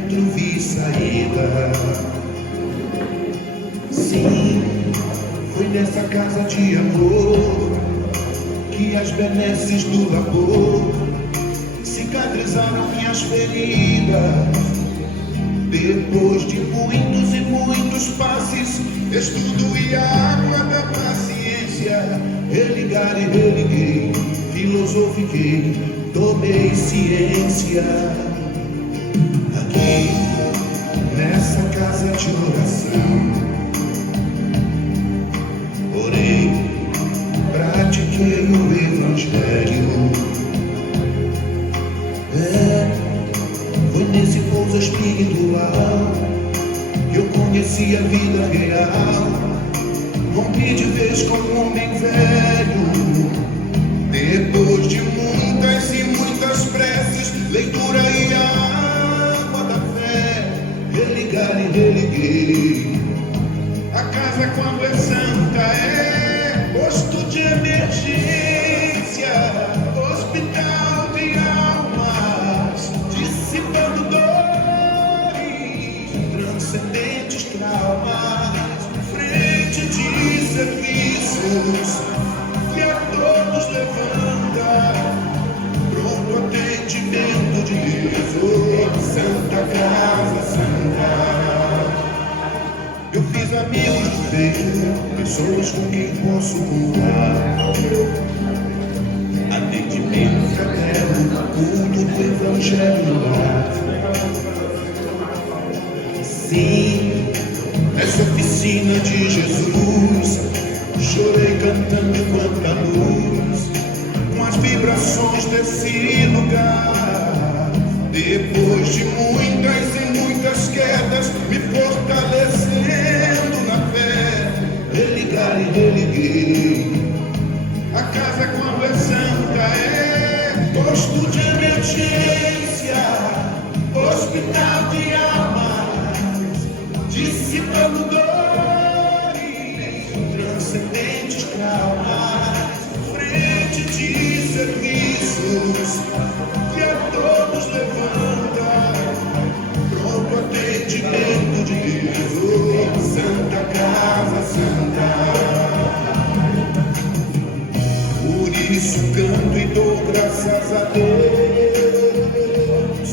dentro vi saída. Sim, foi nessa casa de amor que as benesses do labor cicatrizaram minhas feridas. Depois de muitos e muitos passes, estudo e água da paciência, religar e religuei, filosofiquei, tomei ciência. Aqui, nessa casa de oração, orei, pratiquei o evangelho. Foi nesse pouso espiritual que eu conheci a vida real. Rompi de vez com um homem velho. Depois de muitas e muitas preces, leitura e água da fé, religar e religuei. A casa, quando é santa, é posto de emergência, hospital de almas, dissipando dores, transcendentes traumas, frente de serviços que a todos levanta, pronto atendimento de Jesus, Santa Casa Santa. Eu fiz amigos do peito, pessoas com quem posso contar. Atendimento fraterno, culto do evangelho no lar. Sim, nessa oficina de Jesus, chorei cantando quanta luz, com as vibrações desse lugar. Depois de muitas e muitas quedas, me fortalecendo na fé, religar e religuei. A casa, quando é santa, é posto de emergência, hospital de almas, dissipando dores, transcendentes traumas, frente de serviços que a todos levanta, pronto atendimento de Jesus, Santa Casa Santa. Por isso canto e dou graças a Deus,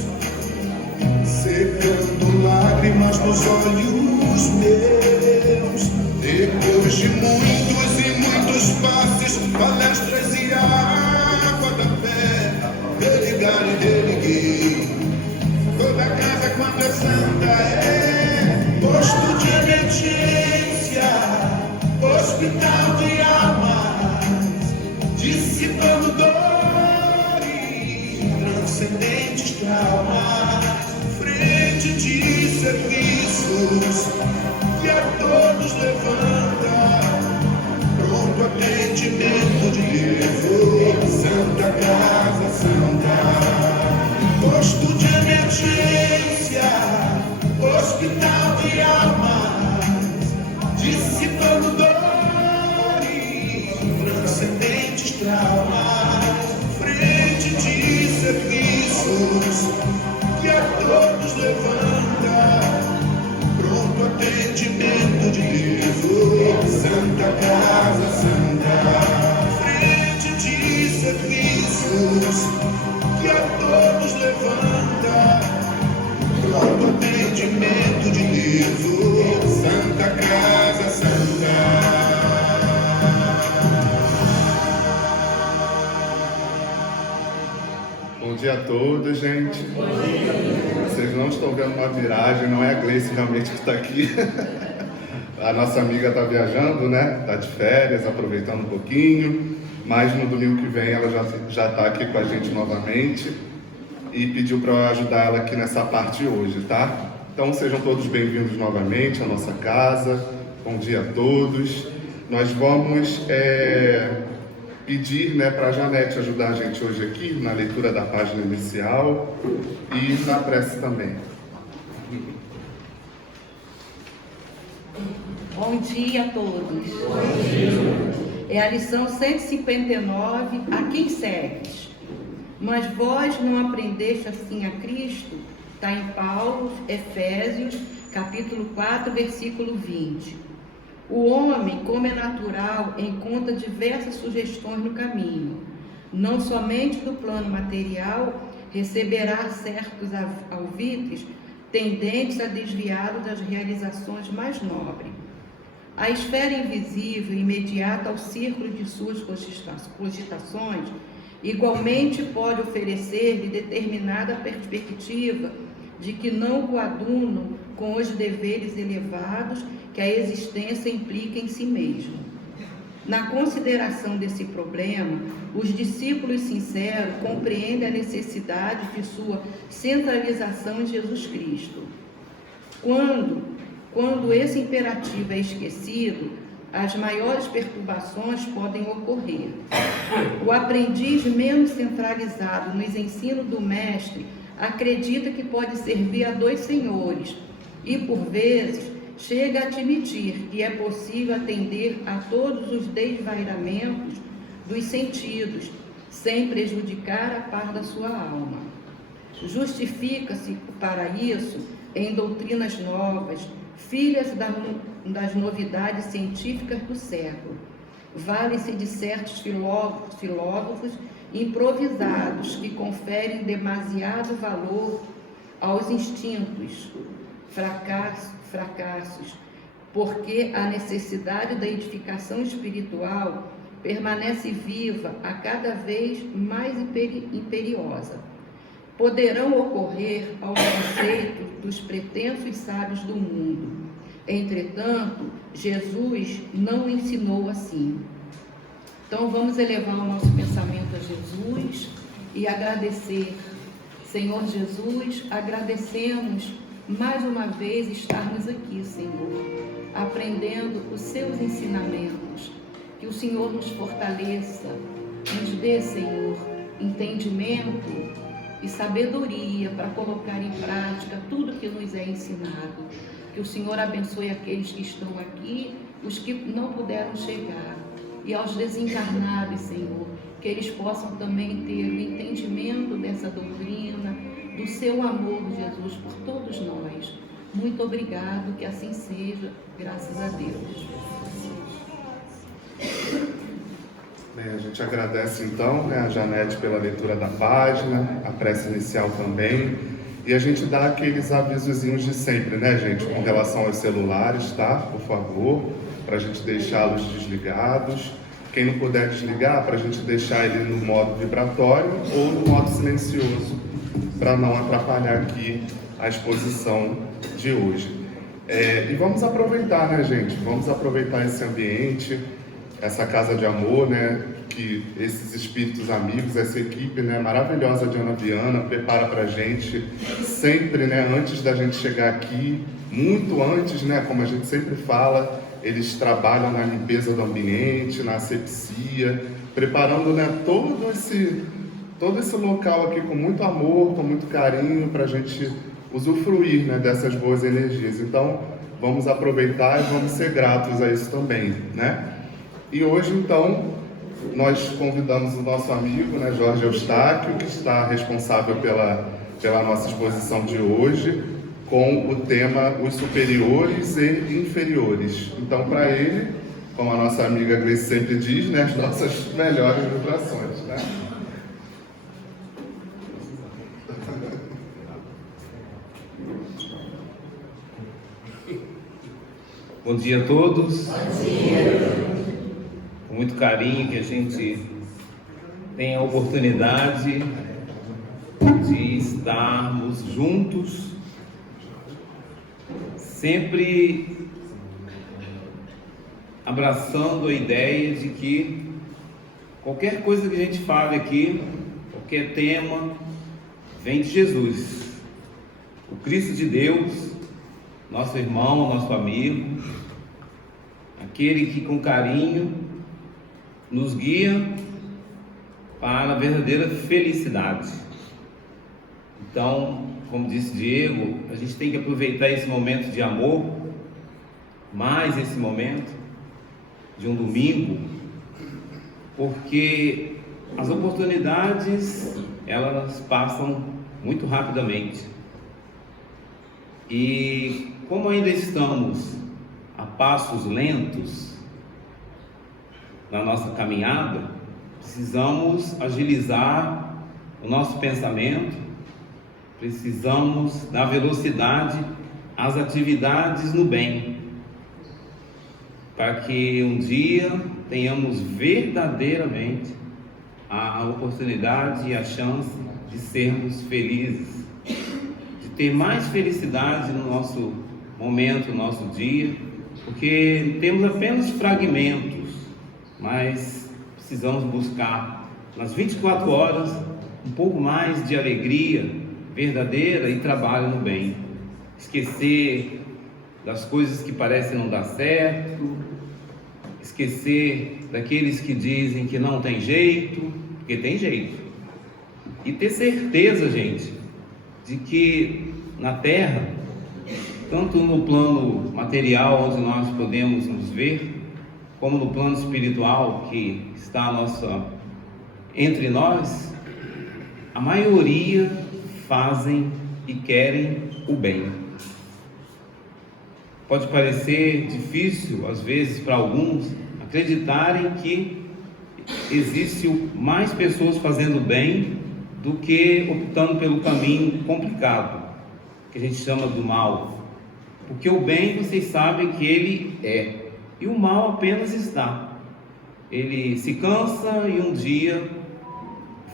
secando lágrimas nos olhos meus. Depois de muitos e muitos passes, palestras e água da fé, religar e religuei. Toda casa, quando é santa, é posto de emergência, hospital de almas, dissipando dores, transcendentes traumas, frente de serviços que a todos levanta, pronto atendimento de Jesus, Santa Casa Santa. Posto de emergência, hospital de almas, dissipando dores, transcendentes traumas, frente de serviços que a todos levanta, pronto atendimento de Jesus, Santa Casa Santa. Frente de serviços que a todos levanta, pronto atendimento de Jesus, Santa Casa Santa. Bom dia a todos, gente. Vocês não estão vendo uma viragem, não é a Gleice realmente que está aqui. A nossa amiga está viajando, né? Está de férias, aproveitando um pouquinho. Mas no domingo que vem ela já está aqui com a gente novamente e pediu para eu ajudar ela aqui nessa parte hoje, tá? Então sejam todos bem-vindos novamente à nossa casa. Bom dia a todos. Nós vamos pedir, né, para a Janete ajudar a gente hoje aqui na leitura da página inicial e na prece também. Bom dia a todos. Bom dia. É a lição 159, a quem segues? Mas vós não aprendeste assim a Cristo? Está em Paulo, Efésios, capítulo 4, versículo 20. O homem, como é natural, encontra diversas sugestões no caminho. Não somente do plano material, receberá certos alvitres tendentes a desviá-lo das realizações mais nobres. A esfera invisível, imediata ao círculo de suas cogitações, igualmente pode oferecer-lhe determinada perspectiva de que não coadunam com os deveres elevados que a existência implica em si mesmo. Na consideração desse problema, os discípulos sinceros compreendem a necessidade de sua centralização em Jesus Cristo. Quando esse imperativo é esquecido, as maiores perturbações podem ocorrer. O aprendiz menos centralizado nos ensinos do mestre acredita que pode servir a dois senhores e, por vezes, chega a admitir que é possível atender a todos os desvairamentos dos sentidos, sem prejudicar a paz da sua alma. Justifica-se para isso em doutrinas novas, filhas das novidades científicas do século. Vale-se de certos filósofos improvisados que conferem demasiado valor aos instintos, fracassos, porque a necessidade da edificação espiritual permanece viva, a cada vez mais imperiosa. Poderão ocorrer aos conceitos dos pretensos sábios do mundo. Entretanto, Jesus não ensinou assim. Então, vamos elevar o nosso pensamento a Jesus e agradecer. Senhor Jesus, agradecemos mais uma vez estarmos aqui, Senhor, aprendendo os seus ensinamentos. Que o Senhor nos fortaleça, nos dê, Senhor, entendimento e sabedoria para colocar em prática tudo que nos é ensinado. Que o Senhor abençoe aqueles que estão aqui, os que não puderam chegar. E aos desencarnados, Senhor, que eles possam também ter o entendimento dessa doutrina, do seu amor, Jesus, por todos nós. Muito obrigado, que assim seja, graças a Deus. Bem, a gente agradece então, a Janete pela leitura da página, a prece inicial também, e a gente dá aqueles avisozinhos de sempre, né, gente, com relação aos celulares, tá? Por favor, para a gente deixá-los desligados. Quem não puder desligar, para a gente deixar ele no modo vibratório ou no modo silencioso, para não atrapalhar aqui a exposição de hoje. E vamos aproveitar, né, gente? Vamos aproveitar esse ambiente, essa casa de amor, né? Que esses espíritos amigos, essa equipe, né, maravilhosa de Ana Viana prepara para a gente sempre, né? Antes da gente chegar aqui, muito antes, né? Como a gente sempre fala, eles trabalham na limpeza do ambiente, na asepsia, preparando, né, todo esse local aqui com muito amor, com muito carinho, para a gente usufruir, né, dessas boas energias. Então, vamos aproveitar e vamos ser gratos a isso também, né? E hoje, então, nós convidamos o nosso amigo, né, Jorge Eustáquio, que está responsável pela nossa exposição de hoje, com o tema Os Superiores e Inferiores. Então, para ele, como a nossa amiga Gleice sempre diz, né, as nossas melhores vibrações, né? Bom dia a todos. Bom dia. Com muito carinho que a gente tem a oportunidade de estarmos juntos, sempre abraçando a ideia de que qualquer coisa que a gente fale aqui, qualquer tema, vem de Jesus, o Cristo de Deus, nosso irmão, nosso amigo, aquele que com carinho nos guia para a verdadeira felicidade. Então, como disse Diego, a gente tem que aproveitar esse momento de amor, mais esse momento de um domingo, porque as oportunidades, elas passam muito rapidamente. E como ainda estamos a passos lentos na nossa caminhada, precisamos agilizar o nosso pensamento, precisamos dar velocidade às atividades no bem, para que um dia tenhamos verdadeiramente a oportunidade e a chance de sermos felizes, de ter mais felicidade no nosso momento, no nosso dia, porque temos apenas fragmentos, mas precisamos buscar nas 24 horas um pouco mais de alegria verdadeira e trabalho no bem. Esquecer das coisas que parecem não dar certo, esquecer daqueles que dizem que não tem jeito, porque tem jeito. E ter certeza, gente, de que na Terra, tanto no plano material, onde nós podemos nos ver, como no plano espiritual, que está entre nós, a maioria fazem e querem o bem. Pode parecer difícil, às vezes, para alguns, acreditarem que existe mais pessoas fazendo bem do que optando pelo caminho complicado, que a gente chama do mal. Porque o bem, vocês sabem que ele é, e o mal apenas está. Ele se cansa e um dia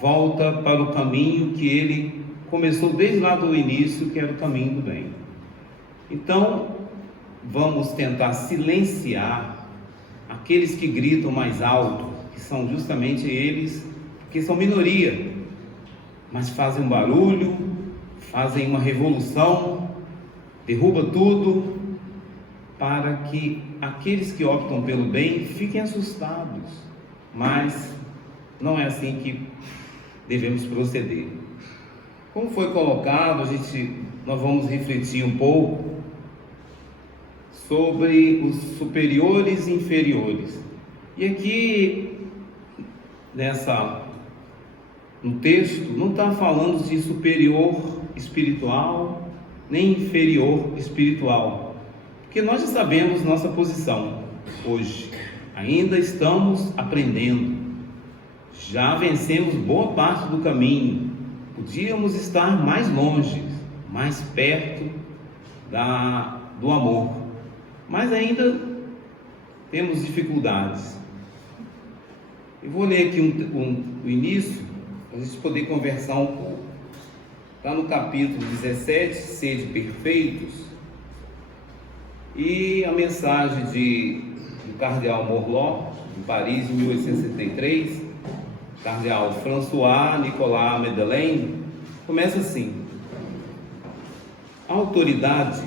volta para o caminho que ele começou desde lá do início, que era o caminho do bem. Então, vamos tentar silenciar aqueles que gritam mais alto, que são justamente eles, que são minoria, mas fazem um barulho, fazem uma revolução, derruba tudo, para que aqueles que optam pelo bem fiquem assustados. Mas não é assim que devemos proceder. Como foi colocado, nós vamos refletir um pouco sobre os superiores e inferiores. E aqui, no texto, não está falando de superior espiritual, nem inferior espiritual, porque nós já sabemos nossa posição hoje. Ainda estamos aprendendo, já vencemos boa parte do caminho, podíamos estar mais longe, mais perto do amor, mas ainda temos dificuldades. Eu vou ler aqui o início, para a gente poder conversar um pouco. Está no capítulo 17, Sede Perfeitos, e a mensagem do cardeal Morlot, de Paris, em 1863, cardeal François Nicolas Madeleine, começa assim: a autoridade,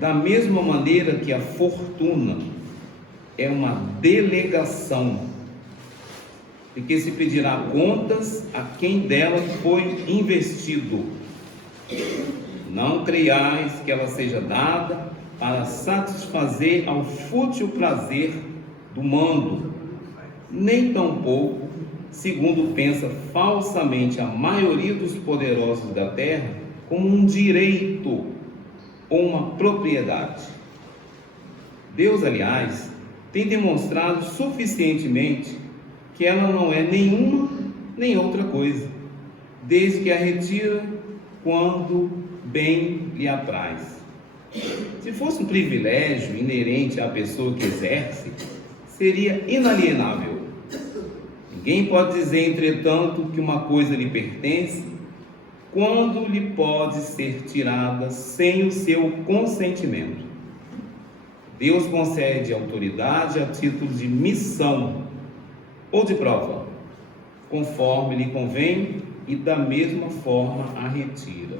da mesma maneira que a fortuna é uma delegação, de que se pedirá contas a quem dela foi investido. Não creiais que ela seja dada para satisfazer ao fútil prazer do mando, nem tampouco, segundo pensa falsamente a maioria dos poderosos da terra, como um direito ou uma propriedade. Deus, aliás, tem demonstrado suficientemente que ela não é nenhuma nem outra coisa, desde que a retira quando bem lhe apraz. Se fosse um privilégio inerente à pessoa que exerce, seria inalienável. Ninguém pode dizer, entretanto, que uma coisa lhe pertence quando lhe pode ser tirada sem o seu consentimento. Deus concede autoridade a título de missão ou de prova, conforme lhe convém, e da mesma forma a retira.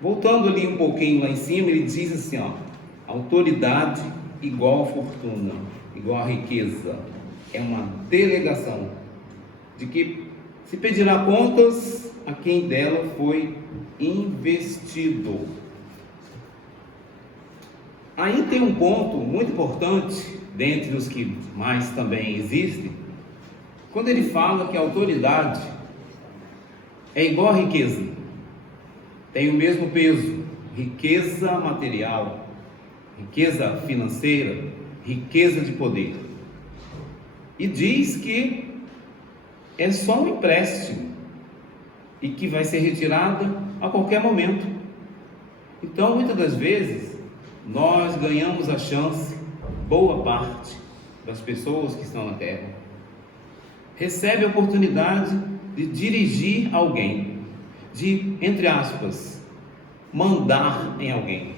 Voltando ali um pouquinho lá em cima, ele diz assim, autoridade igual a fortuna, igual a riqueza, é uma delegação, de que se pedirá contas a quem dela foi investido. Aí tem um ponto muito importante, dentre os que mais também existem, quando ele fala que a autoridade é igual a riqueza. tem o mesmo peso: riqueza material, riqueza financeira, riqueza de poder. E diz que é só um empréstimo e que vai ser retirada a qualquer momento. Então, muitas das vezes, nós ganhamos a chance, boa parte das pessoas que estão na Terra recebe a oportunidade de dirigir alguém, de, entre aspas, mandar em alguém.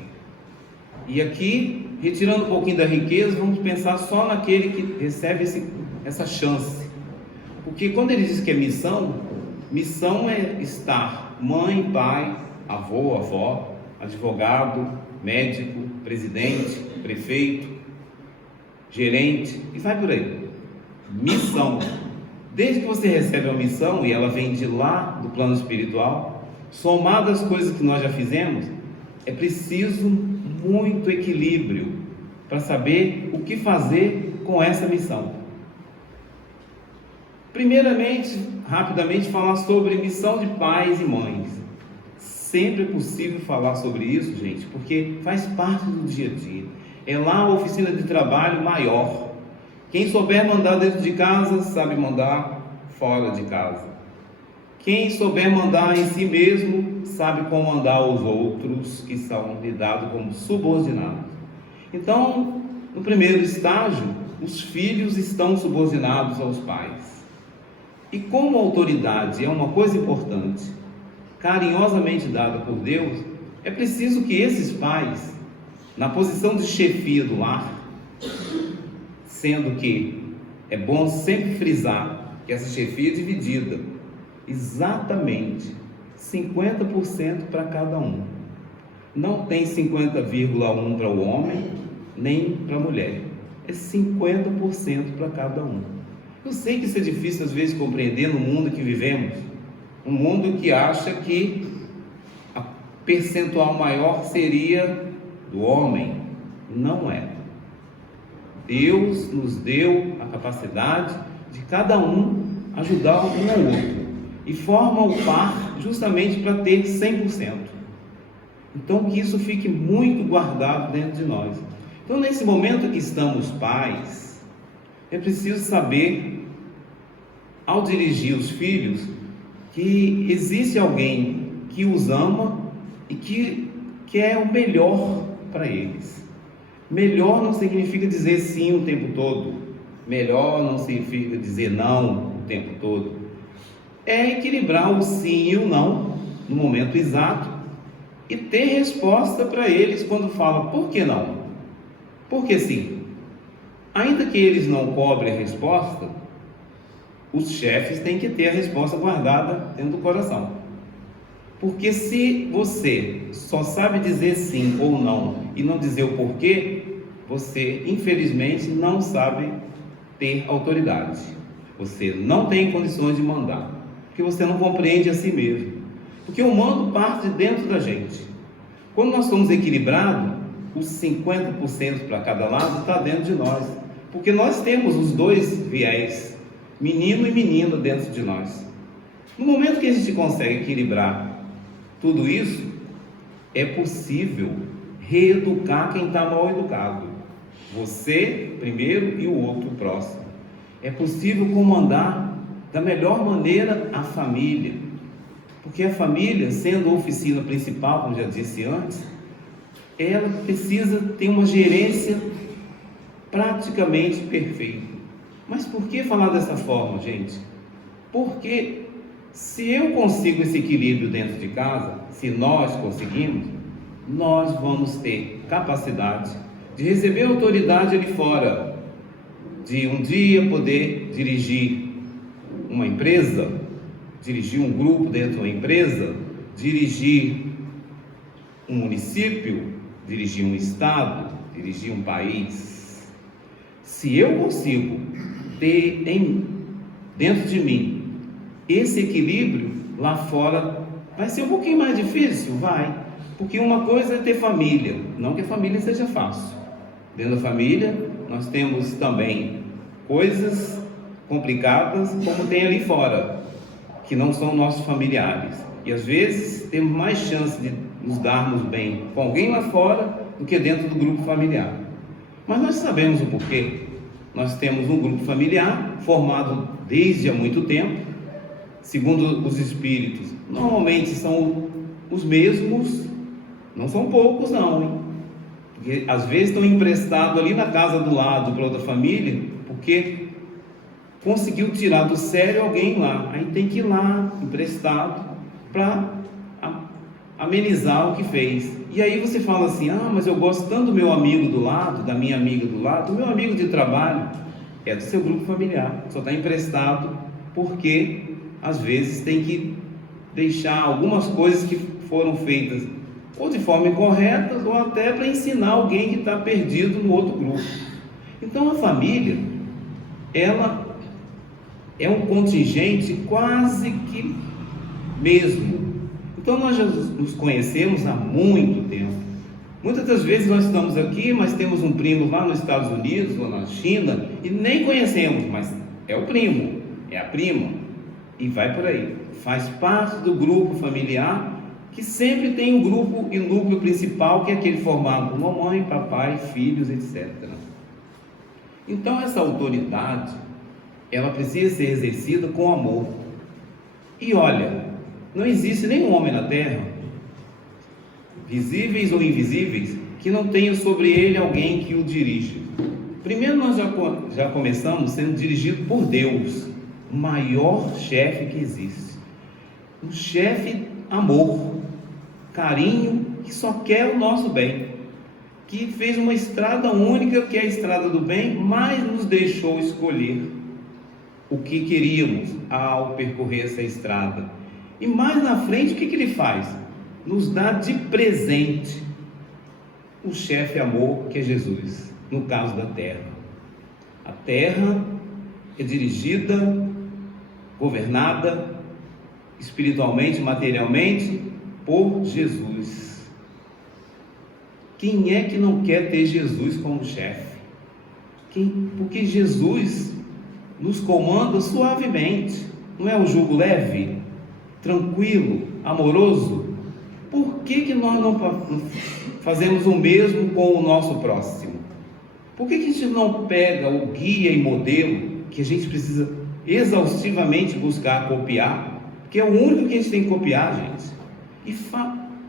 E aqui, retirando um pouquinho da riqueza, vamos pensar só naquele que recebe essa chance. Porque quando ele diz que é missão, missão é estar mãe, pai, avô, avó, advogado, médico, presidente, prefeito, gerente, e vai por aí. Missão. Desde que você recebe a missão, e ela vem de lá do plano espiritual, somado às coisas que nós já fizemos, é preciso muito equilíbrio para saber o que fazer com essa missão. Primeiramente, rapidamente, falar sobre missão de pais e mães. Sempre é possível falar sobre isso, gente, porque faz parte do dia a dia. É lá a oficina de trabalho maior. Quem souber mandar dentro de casa, sabe mandar fora de casa. Quem souber mandar em si mesmo, sabe comandar os outros, que são lidados como subordinados. Então, no primeiro estágio, os filhos estão subordinados aos pais. E como a autoridade é uma coisa importante, carinhosamente dada por Deus, é preciso que esses pais, na posição de chefia do lar, sendo que é bom sempre frisar que essa chefia é dividida exatamente 50% para cada um. Não tem 50,1 para o homem, nem para a mulher. É 50% para cada um. Eu sei que isso é difícil às vezes compreender no mundo que vivemos, um mundo que acha que a percentual maior seria do homem. Não é. Deus nos deu a capacidade de cada um ajudar um ao outro e forma o par justamente para ter 100%. Então que isso fique muito guardado dentro de nós. Então, nesse momento que estamos pais, é preciso saber, ao dirigir os filhos, que existe alguém que os ama e que quer o melhor para eles. Melhor não significa dizer sim o tempo todo. Melhor não significa dizer não o tempo todo. É equilibrar o sim e o não no momento exato e ter resposta para eles quando falam por que não? Por que sim? Ainda que eles não cobrem a resposta, os chefes têm que ter a resposta guardada dentro do coração. Porque se você só sabe dizer sim ou não e não dizer o porquê, você infelizmente não sabe ter autoridade. Você não tem condições de mandar, porque você não compreende a si mesmo. Porque o mando parte de dentro da gente. Quando nós somos equilibrados, os 50% para cada lado está dentro de nós. Porque nós temos os dois viés, menino e menina, dentro de nós. No momento que a gente consegue equilibrar tudo isso, é possível reeducar quem está mal educado. Você primeiro e o outro próximo. É possível comandar da melhor maneira a família. Porque a família, sendo a oficina principal, como já disse antes, ela precisa ter uma gerência praticamente perfeita. Mas por que falar dessa forma, gente? Porque se eu consigo esse equilíbrio dentro de casa, se nós conseguimos, nós vamos ter capacidade de receber autoridade ali fora, de um dia poder dirigir uma empresa, dirigir um grupo dentro de uma empresa, dirigir um município, dirigir um estado, dirigir um país. Se eu consigo ter dentro de mim esse equilíbrio, lá fora vai ser um pouquinho mais difícil, vai. Porque uma coisa é ter família, não que a família seja fácil. Dentro da família nós temos também coisas complicadas como tem ali fora. que não são nossos familiares. E às vezes temos mais chance de nos darmos bem com alguém lá fora do que dentro do grupo familiar. Mas nós sabemos o porquê. Nós temos um grupo familiar formado desde há muito tempo, segundo os espíritos. Normalmente são os mesmos, não são poucos não, hein? Porque às vezes estão emprestados ali na casa do lado para outra família, porque conseguiu tirar do sério alguém lá, aí tem que ir lá emprestado para amenizar o que fez. E aí você fala assim: ah, mas eu gosto tanto do meu amigo do lado, da minha amiga do lado, do meu amigo de trabalho. É do seu grupo familiar, só está emprestado porque às vezes tem que deixar algumas coisas que foram feitas ou de forma incorreta, ou até para ensinar alguém que está perdido no outro grupo. Então a família, ela é um contingente quase que mesmo. Então nós já nos conhecemos há muito tempo. Muitas das vezes nós estamos aqui, mas temos um primo lá nos Estados Unidos ou na China e nem conhecemos, mas é o primo, é a prima, e vai por aí. Faz parte do grupo familiar, que sempre tem um grupo e núcleo principal, que é aquele formado por mamãe, papai, filhos, etc. Então essa autoridade, ela precisa ser exercida com amor. E olha, não existe nenhum homem na terra, visíveis ou invisíveis, que não tenha sobre ele alguém que o dirige. Primeiro nós já começamos sendo dirigidos por Deus, o maior chefe que existe. Um chefe amor, carinho, que só quer o nosso bem, que fez uma estrada única, que é a estrada do bem, mas nos deixou escolher o que queríamos ao percorrer essa estrada. E mais na frente, o que ele faz? Nos dá de presente o chefe amor, que é Jesus, no caso da terra. A terra é dirigida, governada espiritualmente, materialmente, por Jesus. Quem é que não quer ter Jesus como chefe? Porque Jesus nos comanda suavemente, não é o jugo leve, tranquilo, amoroso. Por que nós não fazemos o mesmo com o nosso próximo? Por que a gente não pega o guia e modelo que a gente precisa exaustivamente buscar copiar, que é o único que a gente tem que copiar, gente,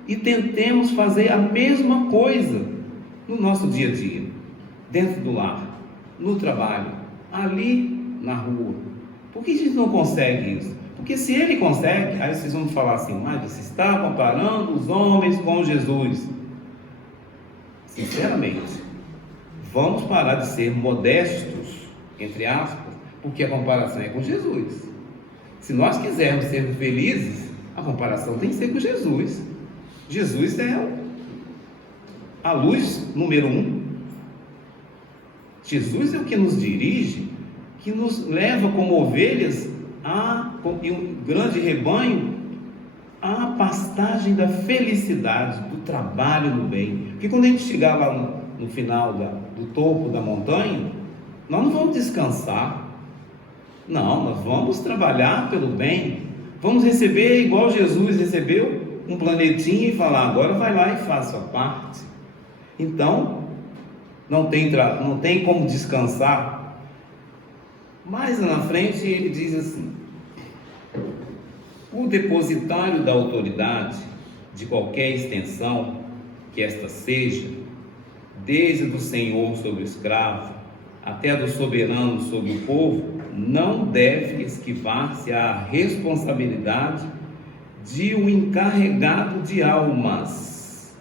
e tentemos fazer a mesma coisa no nosso dia a dia, dentro do lar, no trabalho, ali na rua? Por que a gente não consegue isso? Porque se ele consegue, aí vocês vão falar assim: mas você está comparando os homens com Jesus. Sinceramente, vamos parar de ser modestos, entre aspas, porque a comparação é com Jesus. Se nós quisermos ser felizes, a comparação tem que ser com Jesus. Jesus é a luz número 1. Jesus é o que nos dirige, que nos leva como ovelhas e um grande rebanho à pastagem da felicidade, do trabalho no bem. Porque quando a gente chegar lá no final do topo da montanha, nós não vamos descansar. Não, nós vamos trabalhar pelo bem. Vamos receber igual Jesus recebeu, um planetinha, e falar: agora vai lá e faça a parte. Então, não tem como descansar. Mais na frente ele diz assim: o depositário da autoridade, de qualquer extensão que esta seja, desde do senhor sobre o escravo até do soberano sobre o povo, não deve esquivar-se à responsabilidade de um encarregado de almas,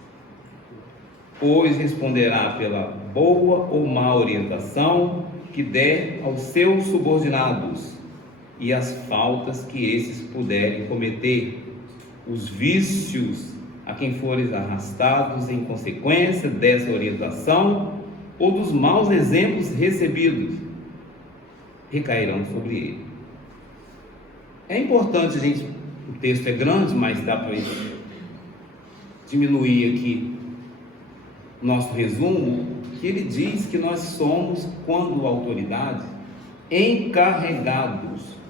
pois responderá pela boa ou má orientação que der aos seus subordinados e as faltas que esses puderem cometer, os vícios a quem forem arrastados em consequência dessa orientação ou dos maus exemplos recebidos, recairão sobre ele. É importante, gente, o texto é grande, mas dá para diminuir aqui o nosso resumo, que ele diz que nós somos, quando autoridade, encarregados.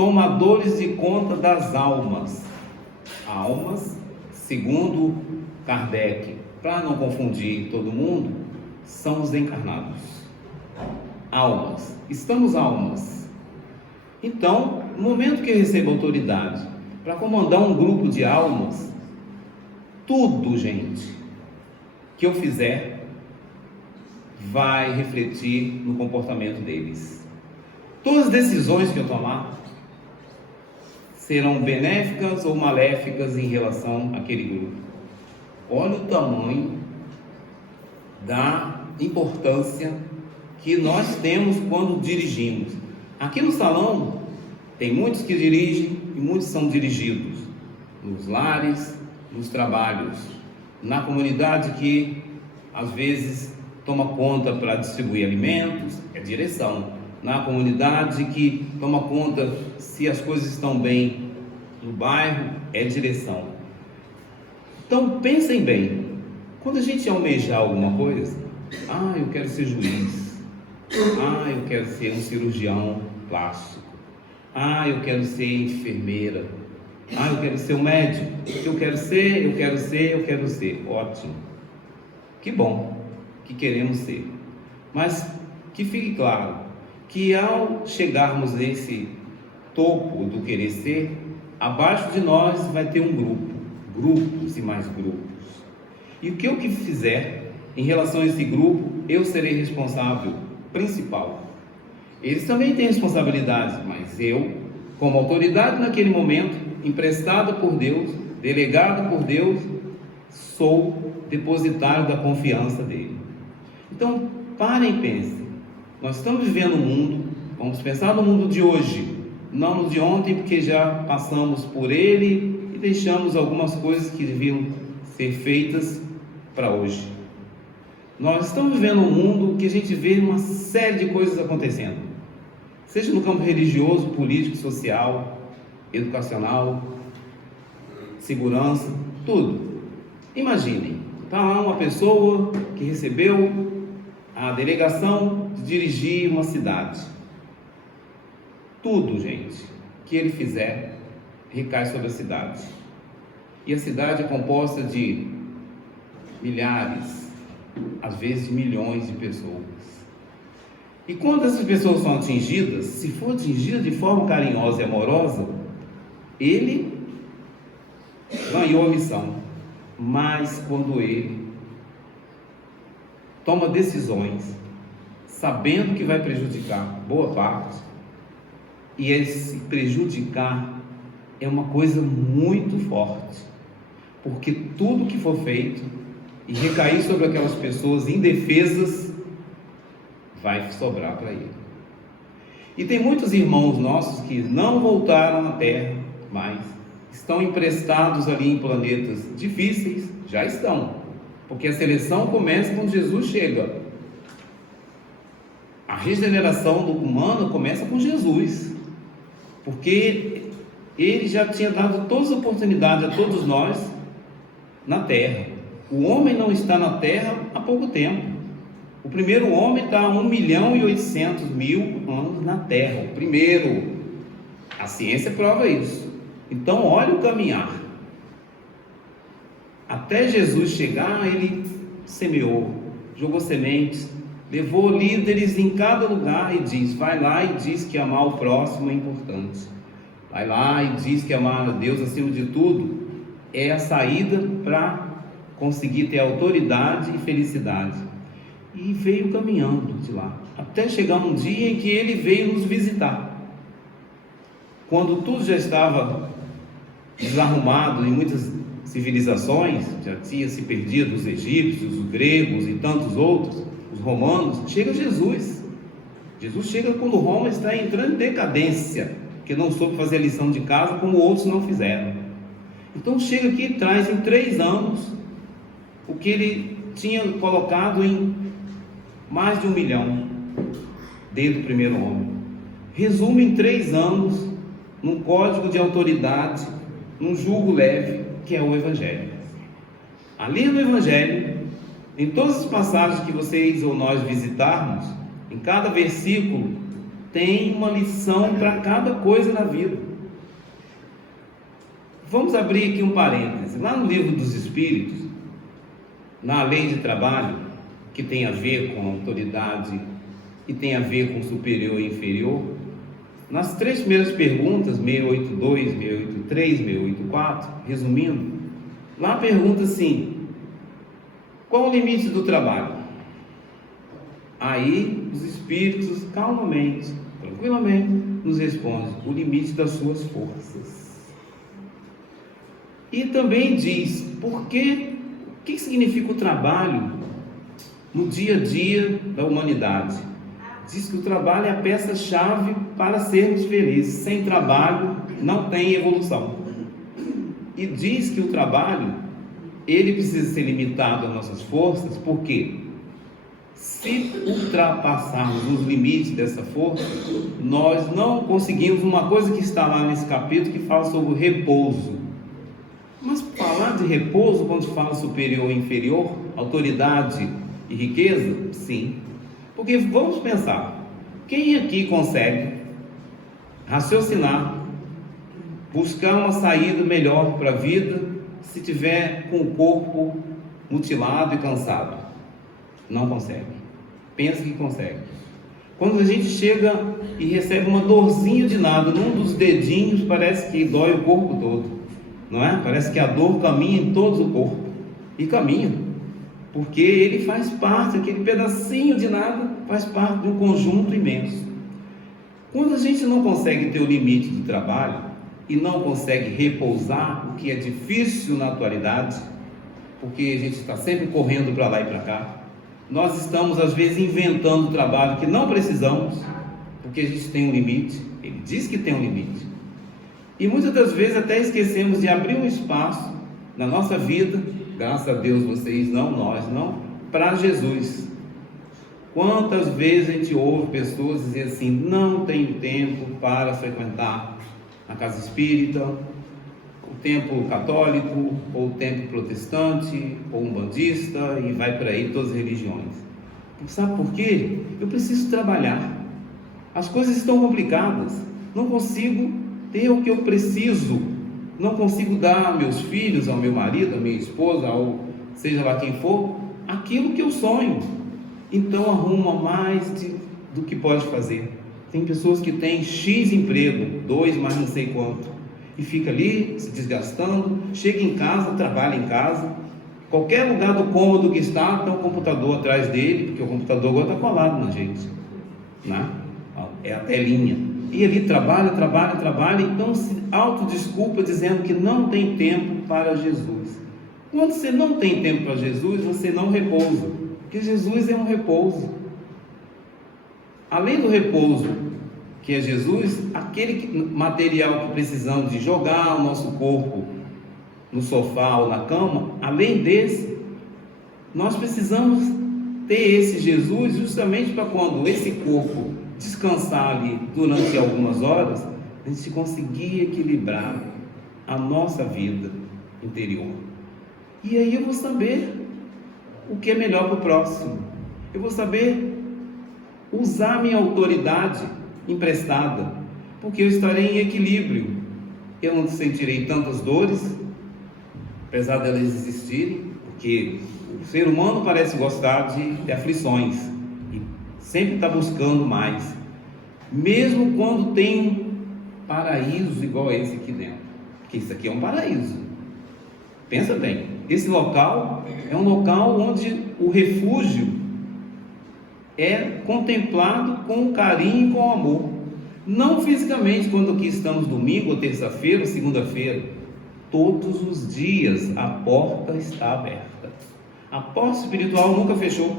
tomadores de conta das almas. Almas, segundo Kardec, para não confundir todo mundo, são os encarnados. Almas, estamos almas. Então, no momento que eu recebo autoridade para comandar um grupo de almas, tudo, gente, que eu fizer vai refletir no comportamento deles. Todas as decisões que eu tomar serão benéficas ou maléficas em relação àquele grupo. Olha o tamanho da importância que nós temos quando dirigimos. Aqui no salão tem muitos que dirigem e muitos são dirigidos nos lares, nos trabalhos, na comunidade que às vezes toma conta para distribuir alimentos, é direção. Na comunidade que toma conta se as coisas estão bem no bairro, é direção. Então pensem bem, quando a gente almejar alguma coisa, eu quero ser juiz, eu quero ser um cirurgião plástico, eu quero ser enfermeira, eu quero ser um médico, eu quero ser, ótimo, que bom que queremos ser, mas que fique claro que ao chegarmos nesse topo do querer ser, abaixo de nós vai ter um grupo, grupos e mais grupos, e o que eu fizer em relação a esse grupo, eu serei responsável principal. Eles também têm responsabilidades, mas eu, como autoridade naquele momento, emprestado por Deus, delegado por Deus, sou depositário da confiança dele. Então, parem e pensem. Nós estamos vivendo um mundo, vamos pensar no mundo de hoje, não no de ontem, porque já passamos por ele e deixamos algumas coisas que deviam ser feitas para hoje. Nós estamos vivendo um mundo que a gente vê uma série de coisas acontecendo, seja no campo religioso, político, social, educacional, segurança, tudo. Imaginem, está lá uma pessoa que recebeu a delegação de dirigir uma cidade. Tudo, gente, que ele fizer recai sobre a cidade. E a cidade é composta de milhares, às vezes milhões de pessoas. E quando essas pessoas são atingidas, se for atingida de forma carinhosa e amorosa, ele ganhou a missão. Mas quando ele toma decisões, sabendo que vai prejudicar boa parte, e esse prejudicar é uma coisa muito forte, porque tudo que for feito e recair sobre aquelas pessoas indefesas vai sobrar para ele. E tem muitos irmãos nossos que não voltaram à Terra, mas estão emprestados ali em planetas difíceis, já estão, porque a seleção começa quando Jesus chega. A regeneração do humano começa com Jesus, porque ele já tinha dado todas as oportunidades a todos nós na Terra. O homem não está na Terra há pouco tempo. O primeiro homem está há 1.800.000 anos na Terra. O primeiro. A ciência prova isso. Então, olha o caminhar. Até Jesus chegar, ele semeou, jogou sementes, levou líderes em cada lugar e diz: vai lá e diz que amar o próximo é importante. Vai lá e diz que amar a Deus acima de tudo é a saída para conseguir ter autoridade e felicidade. E veio caminhando de lá, até chegar um dia em que ele veio nos visitar. Quando tudo já estava desarrumado em muitas civilizações, já tinha se perdido os egípcios, os gregos e tantos outros, os romanos, chega Jesus. Jesus chega quando Roma está entrando em decadência, porque não soube fazer a lição de casa como outros não fizeram. Então chega aqui e traz em 3 anos o que ele tinha colocado em mais de 1 milhão desde o primeiro homem. Resume em 3 anos num código de autoridade, num jugo leve, que é o Evangelho. Ali no Evangelho, em todas as passagens que vocês ou nós visitarmos, em cada versículo tem uma lição para cada coisa na vida. Vamos abrir aqui um parêntese. Lá no livro dos Espíritos, na lei de trabalho, que tem a ver com autoridade e tem a ver com superior e inferior, nas 3 primeiras perguntas, 682, 683, 684, resumindo, lá pergunta assim: qual o limite do trabalho? Aí os espíritos calmamente, tranquilamente, nos respondem: o limite das suas forças. E também diz o que significa o trabalho no dia a dia da humanidade. Diz que o trabalho é a peça-chave para sermos felizes. Sem trabalho não tem evolução. E diz que o trabalho, ele precisa ser limitado às nossas forças, porque se ultrapassarmos os limites dessa força, nós não conseguimos uma coisa que está lá nesse capítulo, que fala sobre o repouso. Mas falar de repouso, quando se fala superior e inferior, autoridade e riqueza, sim. Porque vamos pensar, quem aqui consegue raciocinar, buscar uma saída melhor para a vida, se tiver com o corpo mutilado e cansado? Não consegue. Pensa que consegue. Quando a gente chega e recebe uma dorzinha de nada num dos dedinhos, parece que dói o corpo todo, não é? Parece que a dor caminha em todo o corpo. E caminha, porque ele faz parte, aquele pedacinho de nada faz parte de um conjunto imenso. Quando a gente não consegue ter o limite do trabalho e não consegue repousar, o que é difícil na atualidade, porque a gente está sempre correndo para lá e para cá, nós estamos às vezes inventando trabalho que não precisamos, porque a gente tem um limite. Ele diz que tem um limite, e muitas das vezes até esquecemos de abrir um espaço na nossa vida, graças a Deus vocês não, nós não, para Jesus. Quantas vezes a gente ouve pessoas dizer assim: não tenho tempo para frequentar a casa espírita, o templo católico, ou o templo protestante, ou umbandista, e vai por aí todas as religiões. Sabe por quê? Eu preciso trabalhar, as coisas estão complicadas, não consigo ter o que eu preciso, não consigo dar a meus filhos, ao meu marido, à minha esposa, ao seja lá quem for, aquilo que eu sonho. Então arruma mais do que pode fazer. Tem pessoas que têm X emprego, 2 mais não sei quanto, e fica ali se desgastando, chega em casa, trabalha em casa, qualquer lugar do cômodo que está, tem um computador atrás dele, porque o computador agora está colado na gente, né? É a telinha, e ali trabalha, então se autodesculpa dizendo que não tem tempo para Jesus. Quando você não tem tempo para Jesus, você não repousa, porque Jesus é um repouso. Além do repouso que é Jesus, aquele material que precisamos de jogar o nosso corpo no sofá ou na cama, além desse, nós precisamos ter esse Jesus justamente para quando esse corpo descansar ali durante algumas horas, a gente conseguir equilibrar a nossa vida interior. E aí eu vou saber o que é melhor para o próximo. Eu vou saber usar minha autoridade emprestada, porque eu estarei em equilíbrio. Eu não sentirei tantas dores, apesar delas existirem, porque o ser humano parece gostar de aflições e sempre está buscando mais, mesmo quando tem um paraíso igual a esse aqui dentro, porque isso aqui é um paraíso. Pensa bem, esse local é um local onde o refúgio é contemplado com carinho e com amor, não fisicamente quando aqui estamos domingo ou terça-feira ou segunda-feira. Todos os dias a porta está aberta, a porta espiritual nunca fechou.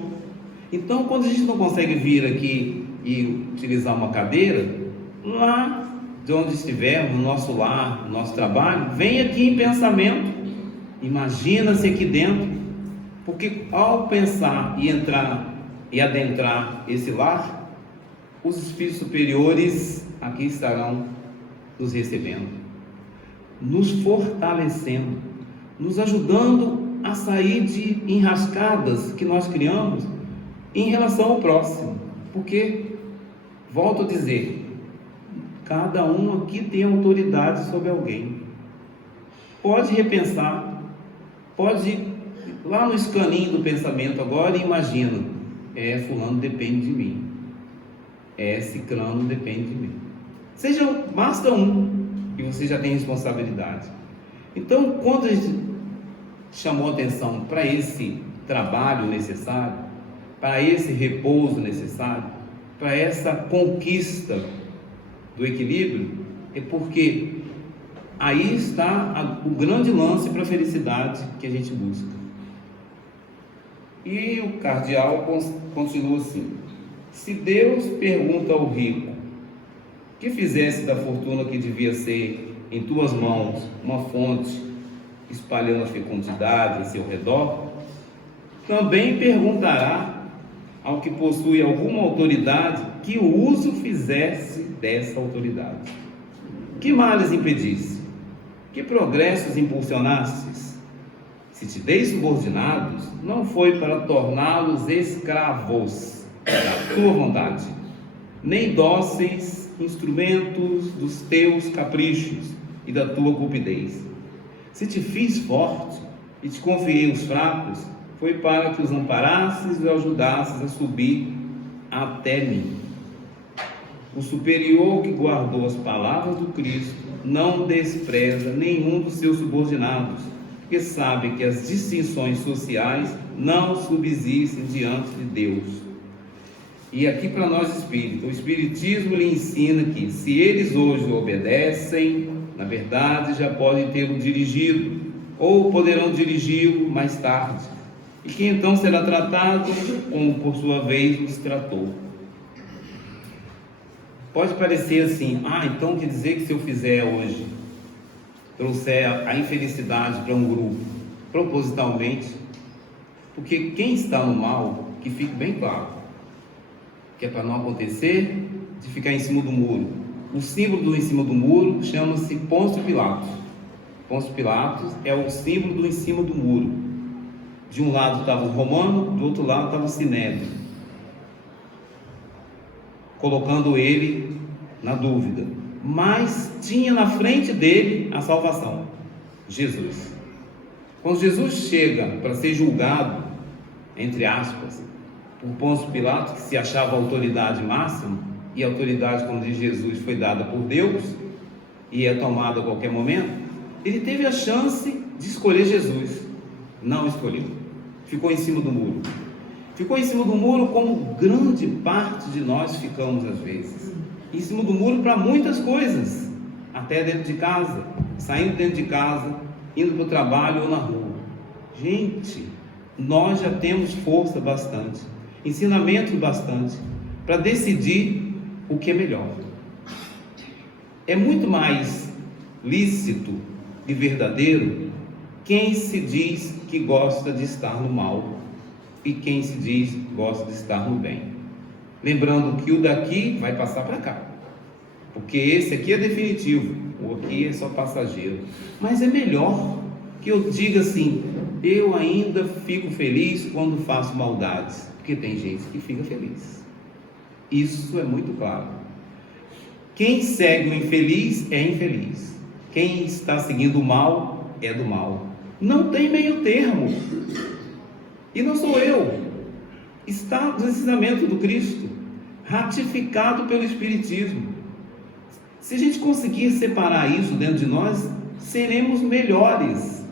Então quando a gente não consegue vir aqui e utilizar uma cadeira, lá de onde estiver, no nosso lar, no nosso trabalho, vem aqui em pensamento, imagina-se aqui dentro, porque ao pensar e entrar e adentrar esse lar, os espíritos superiores aqui estarão nos recebendo, nos fortalecendo, nos ajudando a sair de enrascadas que nós criamos em relação ao próximo, porque Volto a dizer, cada um aqui tem autoridade sobre alguém. Pode repensar, pode ir lá no escaninho do pensamento agora e imagina, fulano depende de mim, ciclano depende de mim. Basta um, e você já tem responsabilidade. Então, quando a gente chamou atenção para esse trabalho necessário, para esse repouso necessário, para essa conquista do equilíbrio, é porque aí está o grande lance para a felicidade que a gente busca. E o cardeal continua assim: se Deus pergunta ao rico que fizesse da fortuna que devia ser em tuas mãos uma fonte espalhando a fecundidade em seu redor, também perguntará ao que possui alguma autoridade que o uso fizesse dessa autoridade. Que males impedisse? Que progressos impulsionastes? Se te dei subordinados, não foi para torná-los escravos da tua vontade, nem dóceis instrumentos dos teus caprichos e da tua cupidez. Se te fiz forte e te confiei os fracos, foi para que os amparasses e os ajudasses a subir até mim. O superior que guardou as palavras do Cristo não despreza nenhum dos seus subordinados, porque sabe que as distinções sociais não subsistem diante de Deus. E aqui para nós espíritas, o Espiritismo lhe ensina que, se eles hoje o obedecem, na verdade já podem tê-lo dirigido, ou poderão dirigi-lo mais tarde, e que então será tratado como por sua vez os tratou. Pode parecer assim, então quer dizer que se eu fizer hoje, trouxer a infelicidade para um grupo, propositalmente, porque quem está no mal, que fique bem claro, que é para não acontecer de ficar em cima do muro. O símbolo do em cima do muro chama-se Pôncio Pilatos. Pôncio Pilatos é o símbolo do em cima do muro. De um lado estava o romano, do outro lado estava o sinédrio, colocando ele na dúvida. Mas tinha na frente dele a salvação, Jesus. Quando Jesus chega para ser julgado, entre aspas, por Pôncio Pilatos, que se achava a autoridade máxima, e a autoridade, como diz Jesus, foi dada por Deus e é tomada a qualquer momento, ele teve a chance de escolher Jesus. Não escolheu, ficou em cima do muro. Ficou em cima do muro como grande parte de nós ficamos às vezes. Em cima do muro para muitas coisas, até dentro de casa, saindo dentro de casa, indo para o trabalho ou na rua. Gente, nós já temos força bastante, ensinamento bastante, para decidir o que é melhor. É muito mais lícito e verdadeiro quem se diz que gosta de estar no mal e quem se diz que gosta de estar no bem. Lembrando que o daqui vai passar para cá, porque esse aqui é definitivo, o aqui é só passageiro. Mas é melhor que eu diga assim: eu ainda fico feliz quando faço maldades, porque tem gente que fica feliz. Isso é muito claro. Quem segue o infeliz é infeliz. Quem está seguindo o mal é do mal. Não tem meio termo. E não sou eu. Está no ensinamento do Cristo, ratificado pelo Espiritismo. Se a gente conseguir separar isso dentro de nós, seremos melhores.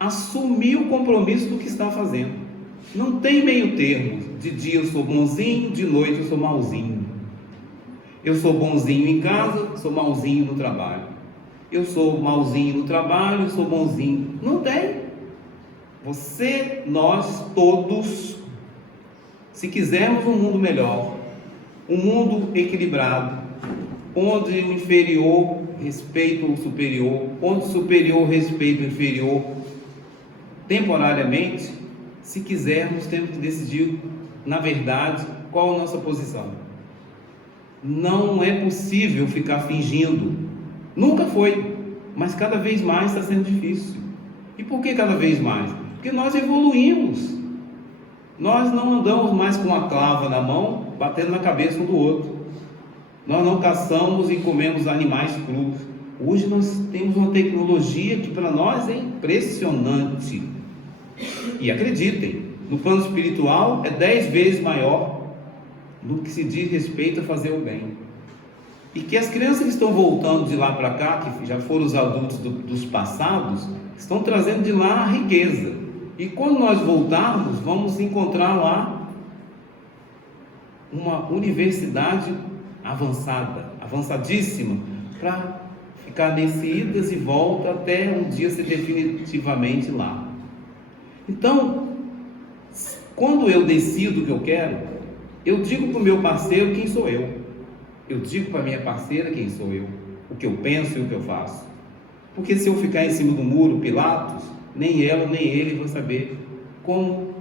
Assumir o compromisso do que está fazendo. Não tem meio termo. De dia eu sou bonzinho, de noite eu sou malzinho. Eu sou bonzinho em casa, sou malzinho no trabalho. Eu sou malzinho no trabalho, sou bonzinho. Não tem. Você, nós, todos, se quisermos um mundo melhor, um mundo equilibrado, onde o inferior respeita o superior, onde o superior respeita o inferior, temporariamente, se quisermos, temos que decidir, na verdade, qual a nossa posição. Não é possível ficar fingindo. Nunca foi, mas cada vez mais está sendo difícil. E por que cada vez mais? Porque nós evoluímos. Nós não andamos mais com uma clava na mão, batendo na cabeça um do outro. Nós não caçamos e comemos animais crus. Hoje nós temos uma tecnologia que para nós é impressionante. E acreditem, no plano espiritual é 10 vezes maior no que se diz respeito a fazer o bem. E que as crianças que estão voltando de lá para cá, que já foram os adultos dos passados, estão trazendo de lá a riqueza. E quando nós voltarmos, vamos encontrar lá uma universidade avançada, avançadíssima, para ficar nesse idas e volta até um dia ser definitivamente lá. Então, quando eu decido o que eu quero, eu digo para o meu parceiro quem sou eu. Eu digo para a minha parceira quem sou eu, o que eu penso e o que eu faço. Porque se eu ficar em cima do muro, Pilatos, nem ela nem ele vão saber como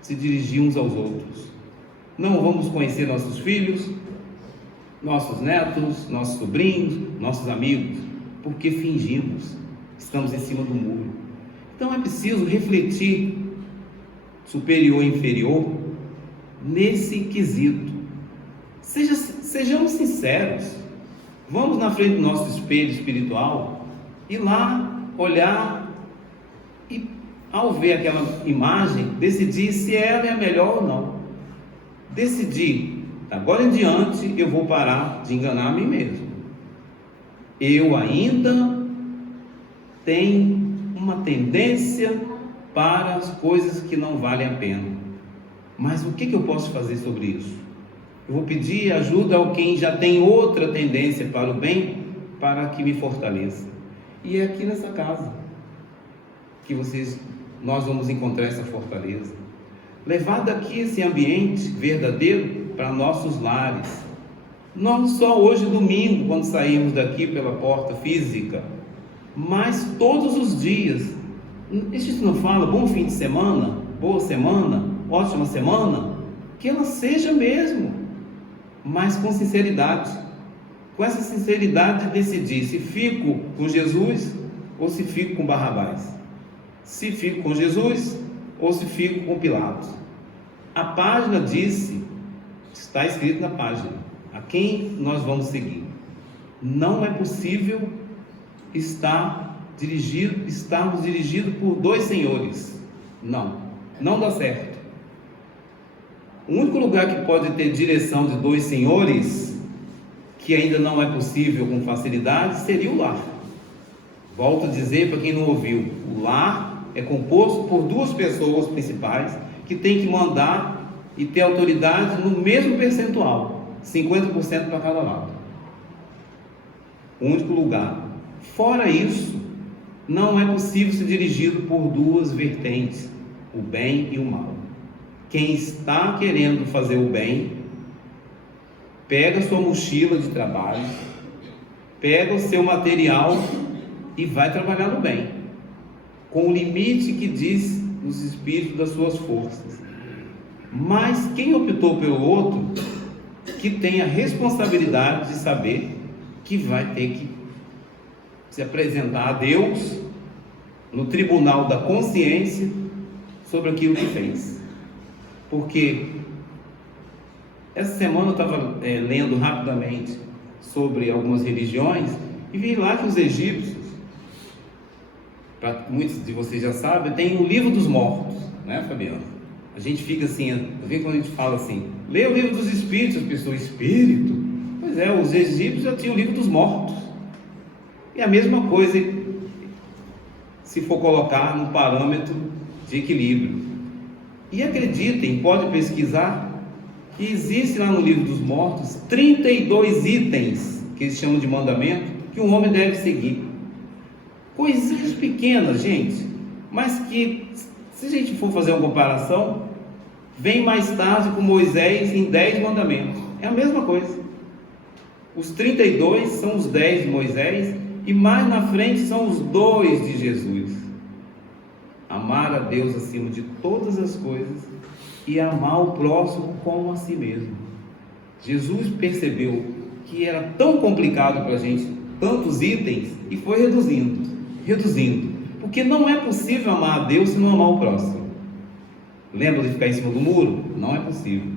se dirigir uns aos outros. Não vamos conhecer nossos filhos, nossos netos, nossos sobrinhos, nossos amigos, porque fingimos, estamos em cima do muro. Então é preciso refletir superior e inferior nesse quesito. Sejamos sinceros, vamos na frente do nosso espelho espiritual e lá olhar e, ao ver aquela imagem, decidir se ela é a melhor ou não. Decidir, agora em diante eu vou parar de enganar a mim mesmo. Eu ainda tenho uma tendência para as coisas que não valem a pena. Mas o que eu posso fazer sobre isso? Eu vou pedir ajuda a quem já tem outra tendência para o bem, para que me fortaleça. E é aqui nessa casa que nós vamos encontrar essa fortaleza. Levar daqui esse ambiente verdadeiro para nossos lares. Não só hoje domingo, quando saímos daqui pela porta física, mas todos os dias. A gente não fala bom fim de semana, boa semana, ótima semana, que ela seja mesmo, mas com sinceridade. Com essa sinceridade de decidir se fico com Jesus ou se fico com Barrabás. Se fico com Jesus ou se fico com Pilatos. A página disse, está escrito na página, a quem nós vamos seguir. Não é possível estarmos dirigidos por dois senhores. Não dá certo. O único lugar que pode ter direção de dois senhores, que ainda não é possível com facilidade, seria o lar. Volto a dizer para quem não ouviu, o lar é composto por duas pessoas principais que têm que mandar e ter autoridade no mesmo percentual, 50% para cada lado. O único lugar. Fora isso, não é possível ser dirigido por duas vertentes, o bem e o mal. Quem está querendo fazer o bem, pega sua mochila de trabalho, pega o seu material e vai trabalhar no bem, com o limite que diz os espíritos das suas forças. Mas quem optou pelo outro, que tem a responsabilidade de saber que vai ter que se apresentar a Deus no tribunal da consciência sobre aquilo que fez. Porque essa semana eu estava lendo rapidamente sobre algumas religiões e vi lá que os egípcios, muitos de vocês já sabem, tem o livro dos mortos, né, Fabiano? A gente fica assim, eu vi quando a gente fala assim, lê o livro dos espíritos, as pessoas, espírito? Pois é, os egípcios já tinham o livro dos mortos. E a mesma coisa se for colocar no parâmetro de equilíbrio. E acreditem, pode pesquisar, que existe lá no livro dos mortos 32 itens, que eles chamam de mandamento, que um homem deve seguir. Coisinhas pequenas, gente, mas que, se a gente for fazer uma comparação, vem mais tarde com Moisés em 10 mandamentos. É a mesma coisa. Os 32 são os 10 de Moisés e mais na frente são os 2 de Jesus. Amar a Deus acima de todas as coisas e amar o próximo como a si mesmo. Jesus percebeu que era tão complicado para a gente, tantos itens, e foi reduzindo, porque não é possível amar a Deus se não amar o próximo. Lembra de ficar em cima do muro? Não é possível.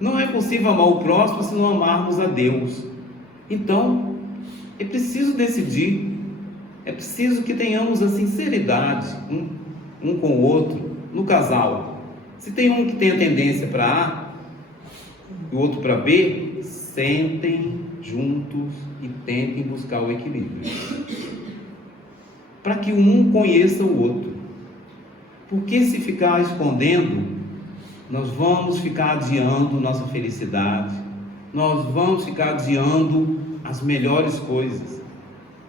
Não é possível amar o próximo se não amarmos a Deus. Então, é preciso decidir, é preciso que tenhamos a sinceridade um com o outro, no casal. Se tem um que tem a tendência para A e o outro para B, sentem juntos e tentem buscar o equilíbrio, para que um conheça o outro. Porque se ficar escondendo, nós vamos ficar adiando nossa felicidade, nós vamos ficar adiando as melhores coisas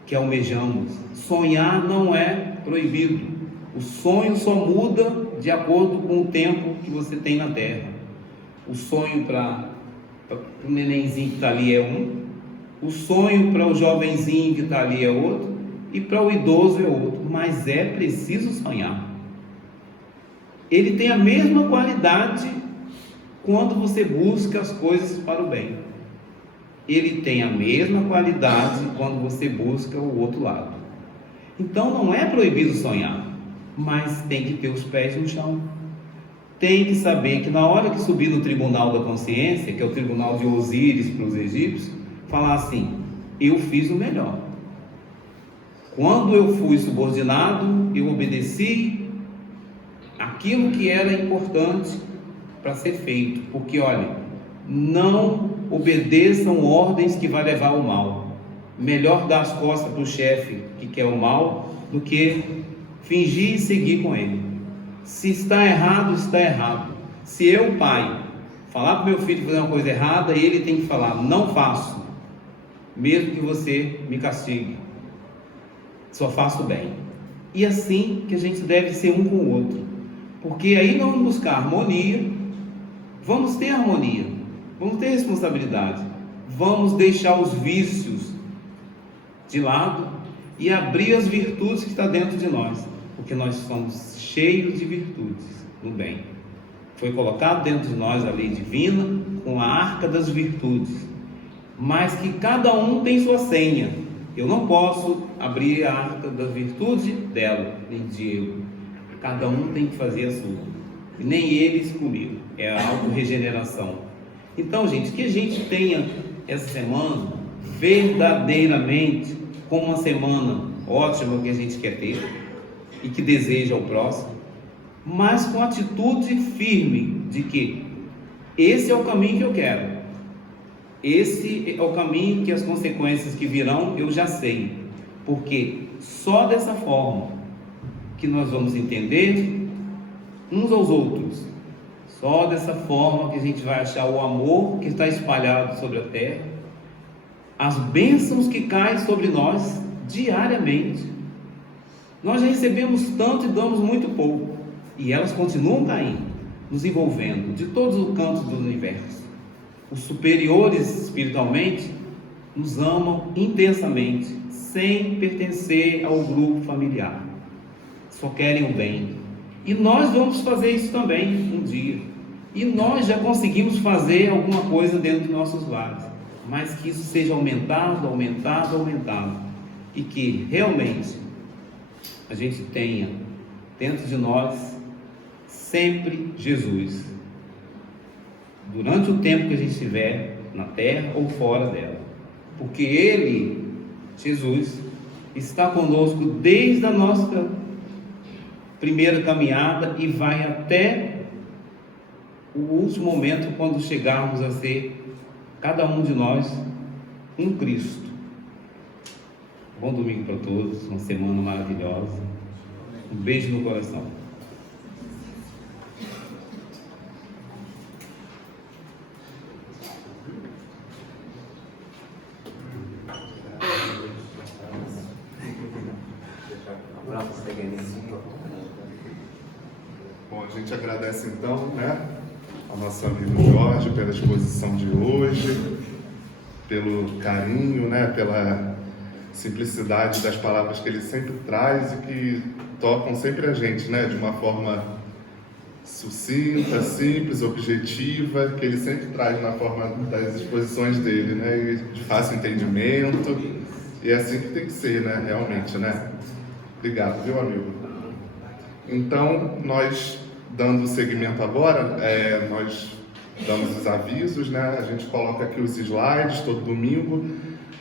que almejamos. Sonhar não é proibido. O sonho só muda de acordo com o tempo que você tem na Terra. O sonho para o nenenzinho que está ali é um, o sonho para o jovenzinho que está ali é outro, e para o idoso é outro. Mas é preciso sonhar. Ele tem a mesma qualidade quando você busca as coisas para o bem. Ele tem a mesma qualidade quando você busca o outro lado. Então não é proibido sonhar, mas tem que ter os pés no chão. Tem que saber que na hora que subir no tribunal da consciência, que é o tribunal de Osíris para os egípcios, falar assim: eu fiz o melhor. Quando eu fui subordinado, eu obedeci aquilo que era importante para ser feito. Porque olha, não obedeçam ordens que vai levar ao mal. Melhor dar as costas para o chefe que quer o mal do que fingir e seguir com ele. Se está errado, está errado. Se eu, pai, falar para o meu filho fazer uma coisa errada, ele tem que falar: não faço, mesmo que você me castigue, só faço bem. E assim que a gente deve ser um com o outro, porque aí nós vamos buscar harmonia, vamos ter harmonia, vamos ter responsabilidade, vamos deixar os vícios de lado e abrir as virtudes que estão dentro de nós, porque nós somos cheios de virtudes no bem. Foi colocado dentro de nós a lei divina com a arca das virtudes, mas que cada um tem sua senha. Eu não posso abrir a arca das virtudes dela, nem Diego. Cada um tem que fazer a sua, e nem eles comigo. É a autorregeneração. Então, gente, que a gente tenha essa semana verdadeiramente como uma semana ótima que a gente quer ter e que deseja ao próximo, mas com atitude firme de que esse é o caminho que eu quero, esse é o caminho que as consequências que virão eu já sei, porque só dessa forma que nós vamos entender uns aos outros, só dessa forma que a gente vai achar o amor que está espalhado sobre a terra, as bênçãos que caem sobre nós diariamente. Nós já recebemos tanto e damos muito pouco, e elas continuam caindo, nos envolvendo de todos os cantos do universo. Os superiores espiritualmente nos amam intensamente, sem pertencer ao grupo familiar, só querem o bem. E nós vamos fazer isso também um dia, e nós já conseguimos fazer alguma coisa dentro de nossos lares, mas que isso seja aumentado, aumentado, aumentado, e que realmente a gente tenha dentro de nós sempre Jesus, durante o tempo que a gente estiver na terra ou fora dela, porque Ele, Jesus, está conosco desde a nossa primeira caminhada e vai até o último momento, quando chegarmos a ser, cada um de nós, um Cristo. Bom domingo para todos, uma semana maravilhosa, um beijo no coração. Bom, a gente agradece então, né, ao nosso amigo Jorge pela exposição de hoje, pelo carinho, né, pela simplicidade das palavras que ele sempre traz e que tocam sempre a gente, né, de uma forma sucinta, simples, objetiva, que ele sempre traz na forma das exposições dele, né, e de fácil entendimento, e é assim que tem que ser, né, realmente, né. Obrigado, viu, amigo? Então, nós dando seguimento agora, nós damos os avisos, né? A gente coloca aqui os slides todo domingo,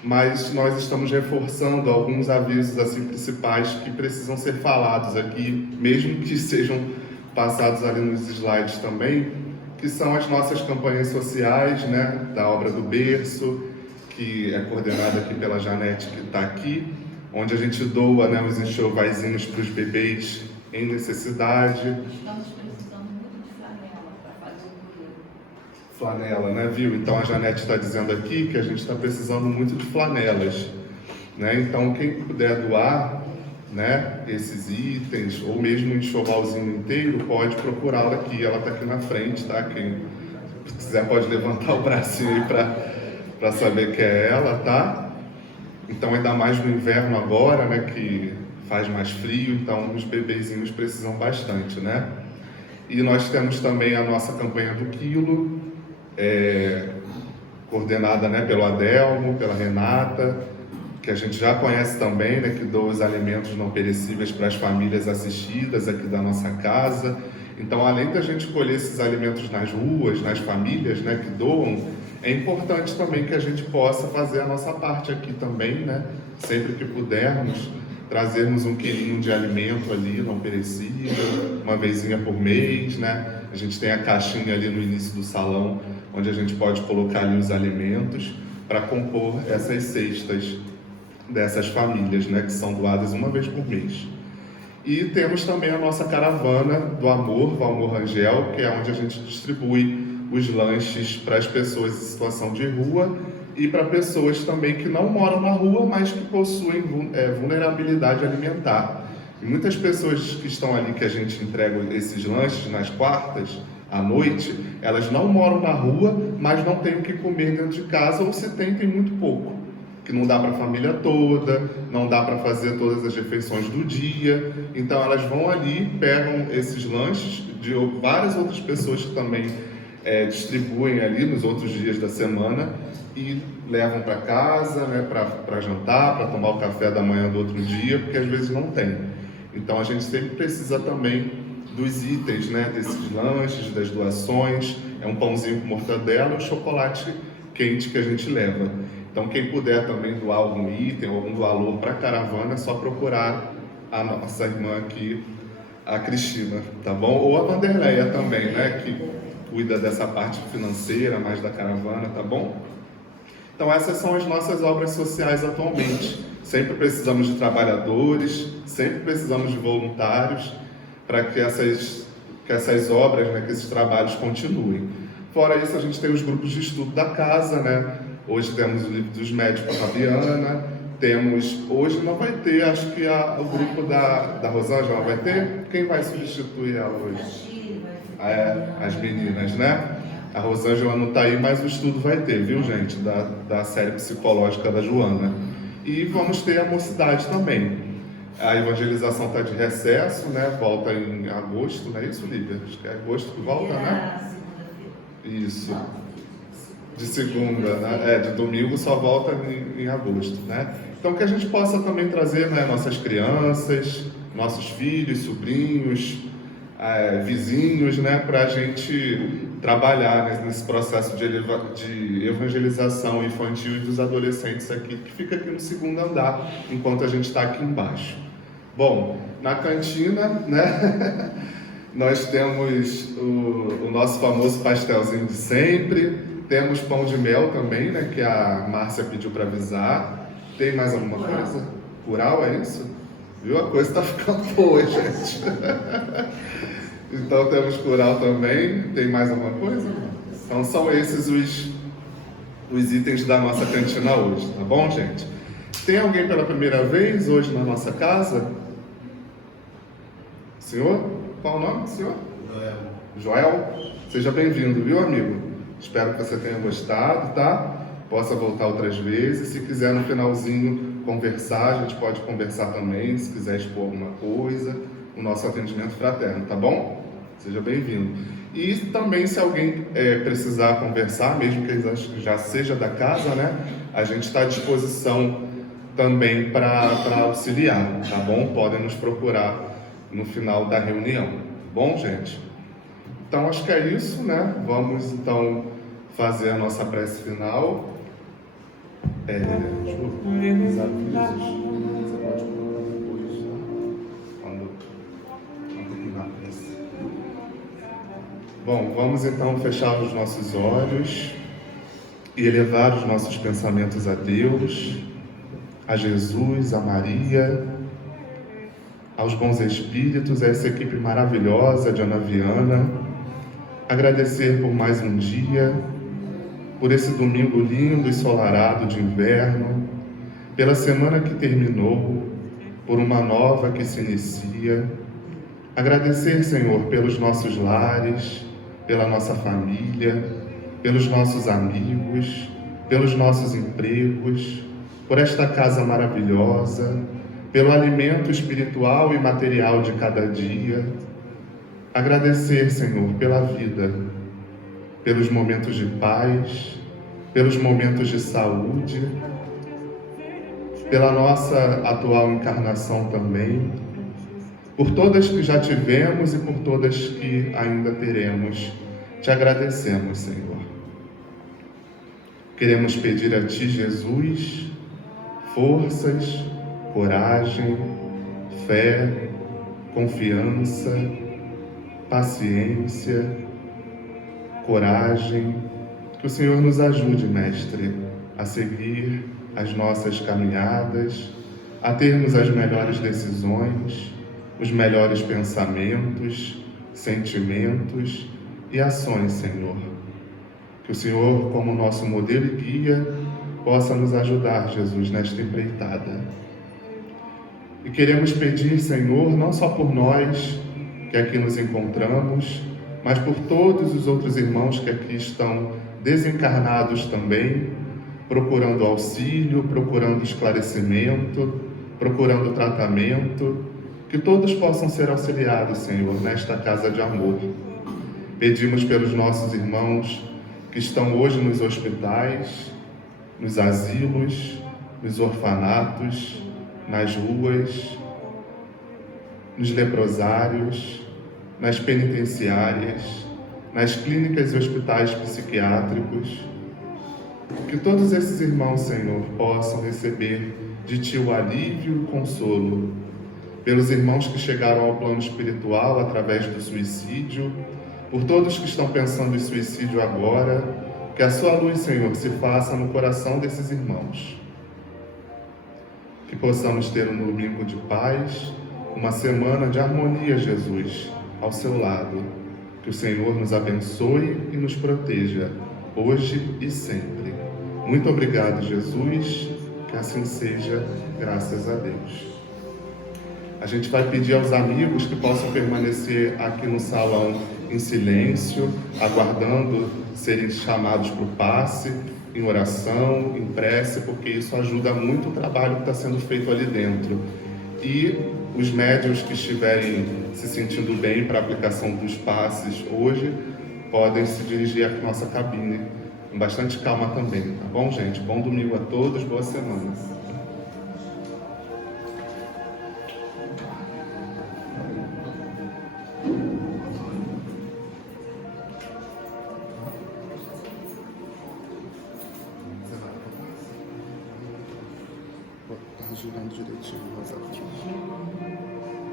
mas nós estamos reforçando alguns avisos assim principais que precisam ser falados aqui, mesmo que sejam passados ali nos slides também, que são as nossas campanhas sociais, né? Da Obra do Berço, que é coordenada aqui pela Janete, que está aqui, onde a gente doa, né, os enxovaizinhos para os bebês em necessidade. Estamos precisando muito de flanela para fazer o dinheiro. Flanela, né, viu? Então a Janete está dizendo aqui que a gente está precisando muito de flanelas, né? Então quem puder doar, né, esses itens, ou mesmo um enxovalzinho inteiro, pode procurá-la aqui. Ela está aqui na frente, tá? Quem quiser pode levantar o bracinho aí para saber que é ela, tá? Então, ainda mais no inverno agora, né, que faz mais frio, então os bebezinhos precisam bastante, né? E nós temos também a nossa campanha do quilo, coordenada, né, pelo Adelmo, pela Renata, que a gente já conhece também, né, que doa os alimentos não perecíveis para as famílias assistidas aqui da nossa casa. Então, além da gente colher esses alimentos nas ruas, nas famílias, né, que doam, é importante também que a gente possa fazer a nossa parte aqui também, né? Sempre que pudermos, trazermos um quilinho de alimento ali, não perecível, uma vezinha por mês, né? A gente tem a caixinha ali no início do salão, onde a gente pode colocar ali os alimentos para compor essas cestas dessas famílias, né? Que são doadas uma vez por mês. E temos também a nossa caravana do amor, o Amor Rangel, que é onde a gente distribui os lanches para as pessoas em situação de rua e para pessoas também que não moram na rua, mas que possuem vulnerabilidade alimentar. E muitas pessoas que estão ali, que a gente entrega esses lanches nas quartas, à noite, elas não moram na rua, mas não têm o que comer dentro de casa, ou se tem muito pouco. Que não dá para a família toda, não dá para fazer todas as refeições do dia. Então elas vão ali, pegam esses lanches de várias outras pessoas que também distribuem ali nos outros dias da semana e levam para casa, né, para jantar, para tomar o café da manhã do outro dia, porque às vezes não tem. Então a gente sempre precisa também dos itens, né, desses lanches, das doações. É um pãozinho com mortadela e um chocolate quente que a gente leva. Então quem puder também doar algum item, algum valor para a caravana, é só procurar a nossa irmã aqui, a Cristina, tá bom? Ou a Vanderleia também, né, que cuida dessa parte financeira, mais da caravana, tá bom? Então essas são as nossas obras sociais atualmente. Sempre precisamos de trabalhadores, sempre precisamos de voluntários para que essas obras, né, que esses trabalhos continuem. Fora isso, a gente tem os grupos de estudo da casa, né? Hoje temos o livro dos médicos com a Fabiana, hoje não vai ter, acho que o grupo da Rosângela vai ter. Quem vai substituir ela hoje? As meninas, né? A Rosângela não está aí, mas o estudo vai ter, viu, gente? Da série psicológica da Joana. E vamos ter a mocidade também. A evangelização está de recesso, né? Volta em agosto, não é isso, Lívia? Acho que é agosto que volta, né? Isso. De segunda, né? De domingo só volta em agosto, né? Então que a gente possa também trazer, né, nossas crianças, nossos filhos, sobrinhos, vizinhos, né, para a gente trabalhar, né, nesse processo de evangelização infantil e dos adolescentes aqui, que fica aqui no segundo andar, enquanto a gente está aqui embaixo. Bom, na cantina, né, nós temos o nosso famoso pastelzinho de sempre, temos pão de mel também, né, que a Márcia pediu para avisar. Tem mais alguma coisa? Curau, é isso? Viu? A coisa está ficando boa, gente. Então temos curau também. Tem mais alguma coisa? Então são esses os itens da nossa cantina hoje, tá bom, gente? Tem alguém pela primeira vez hoje na nossa casa? Senhor? Qual o nome do senhor? Joel. Seja bem-vindo, viu, amigo? Espero que você tenha gostado, tá? Possa voltar outras vezes. Se quiser no finalzinho conversar, a gente pode conversar também, se quiser expor alguma coisa, o nosso atendimento fraterno, tá bom? Seja bem-vindo. E também, se alguém precisar conversar, mesmo que já seja da casa, né? A gente está à disposição também para auxiliar, tá bom? Podem nos procurar no final da reunião, tá bom, gente? Então, acho que é isso, né? Vamos, então, fazer a nossa prece final. Os avisos, você pode colocar depois, quando terminar a prece. Bom, vamos, então, fechar os nossos olhos e elevar os nossos pensamentos a Deus, a Jesus, a Maria, aos bons espíritos, a essa equipe maravilhosa de Ana Viana, agradecer por mais um dia, por esse domingo lindo e ensolarado de inverno, pela semana que terminou, por uma nova que se inicia. Agradecer, Senhor, pelos nossos lares, pela nossa família, pelos nossos amigos, pelos nossos empregos, por esta casa maravilhosa, pelo alimento espiritual e material de cada dia. Agradecer, Senhor, pela vida, pelos momentos de paz, pelos momentos de saúde, pela nossa atual encarnação também, por todas que já tivemos e por todas que ainda teremos. Te agradecemos, Senhor. Queremos pedir a Ti, Jesus, forças, coragem, fé, confiança, paciência, coragem, que o Senhor nos ajude, Mestre, a seguir as nossas caminhadas, a termos as melhores decisões, os melhores pensamentos, sentimentos e ações, Senhor. Que o Senhor, como nosso modelo e guia, possa nos ajudar, Jesus, nesta empreitada. E queremos pedir, Senhor, não só por nós que aqui nos encontramos, mas por todos os outros irmãos que aqui estão desencarnados também, procurando auxílio, procurando esclarecimento, procurando tratamento, que todos possam ser auxiliados, Senhor, nesta casa de amor. Pedimos pelos nossos irmãos que estão hoje nos hospitais, nos asilos, nos orfanatos, nas ruas, nos leprosários, nas penitenciárias, nas clínicas e hospitais psiquiátricos. Que todos esses irmãos, Senhor, possam receber de Ti o alívio e o consolo. Pelos irmãos que chegaram ao plano espiritual através do suicídio, por todos que estão pensando em suicídio agora, que a Sua luz, Senhor, se faça no coração desses irmãos. Que possamos ter um domingo de paz, uma semana de harmonia, Jesus, ao seu lado. Que o Senhor nos abençoe e nos proteja, hoje e sempre. Muito obrigado, Jesus, que assim seja, graças a Deus. A gente vai pedir aos amigos que possam permanecer aqui no salão em silêncio, aguardando serem chamados para o passe, em oração, em prece, porque isso ajuda muito o trabalho que está sendo feito ali dentro. E os médiuns que estiverem se sentindo bem para a aplicação dos passes hoje, podem se dirigir à nossa cabine, com bastante calma também, tá bom, gente? Bom domingo a todos, boa semana. Girando direitinho, Rosa.